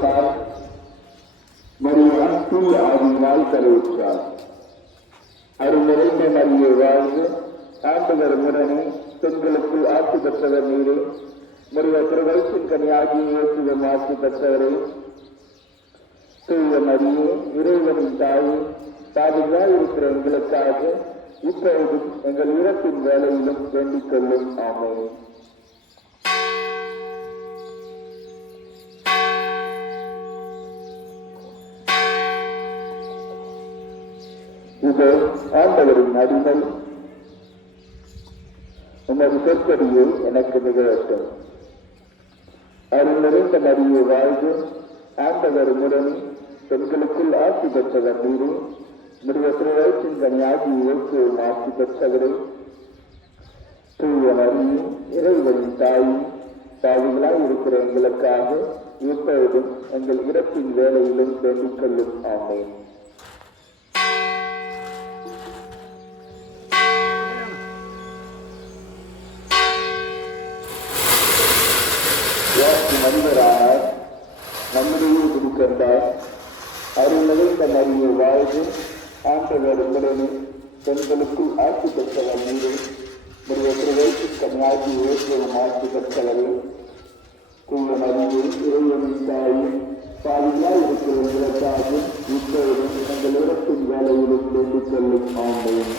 கருவறுத்தார். மரியாள் தூய ஆவியினால் கருவுற்றார். அருள் நிறைந்த மரியே வாழ்க, ஆண்டவர் முரணே, பெண்களுக்கு ஆட்சி பெற்றவர் நீரே, முறைய திருவயிற்றின் கனியாகி இயேசுவின் ஆட்சி பெற்றவரே. தூய மரியே, இறைவனின் தாயே, பாவிகளாய் இருக்கிற எங்களுக்காக இப்பொழுதும் எங்கள் இறப்பின் வேலையிலும் வேண்டிக் கொள்ளும். ஆமென். இதோ ஆண்டவரின் அடிமை, உமது சொற்படியே எனக்கு நிகழட்டும். அருள் நிறைந்த மரியே வாழ்க, ஆண்டவர் முரணே, பெண்களுக்குள் ஆட்சி பெற்றவர் நீரே, முறைய திருவயிற்றின் கனியாகி இயேசுவின் ஆட்சி பெற்றவரே. தூய மரியே, இறைவனின் தாயே, பாவிகளாய் இருக்கிற எங்களுக்காக இப்பொழுதும் எங்கள் இறப்பின் வேலையிலும் வேண்டிக் கொள்ளும். ஆமென். மனிதரானார், நம்முடைய குடிக்கொண்டார். அருள் நிறைந்த மரியே வாழ்க, ஆண்டவர் உடனே, பெண்களுக்குள் ஆட்சி பெற்றவர் நீரே, முறைய திருவயிற்றின் கனியாகி இயேசுவின் ஆட்சி பெற்றவரே. தூய மரியே, இறைவனின் தாயே, பாவிகளாய் இருக்கிற எங்களுக்காக இப்பொழுதும் எங்கள் இறப்பின் வேலையிலும் வேண்டிக் கொள்ளும். ஆமென்.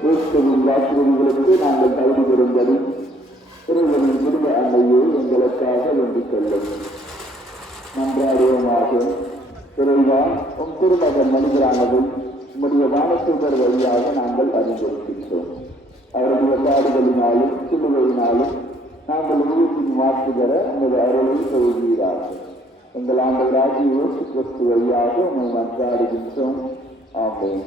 கிறிஸ்துவின் வாக்குறுதிகளுக்கு நாங்கள் தகுதி பெறும்படி இறைவனின் குடும்ப அன்னையை எங்களுக்காக வேண்டிக் கொள்ளும். நன்றாடுவோமாக. இறைவா, உம் திருமகன் மனிதரானதும் உம்முடைய வானதூதர் வழியாக நாங்கள் அறிந்திருக்கின்றோம். அவருடைய பாடுகளினாலும் சிலுவையினாலும் நாங்கள் உயிர்ப்பின் மாற்று பெற உமது அருளை சொல்கிறார். எங்கள் ஆண்டவராகிய இயேசு கிறிஸ்து வழியாக உம்மை நன்றாடுகின்றோம். ஆமென்.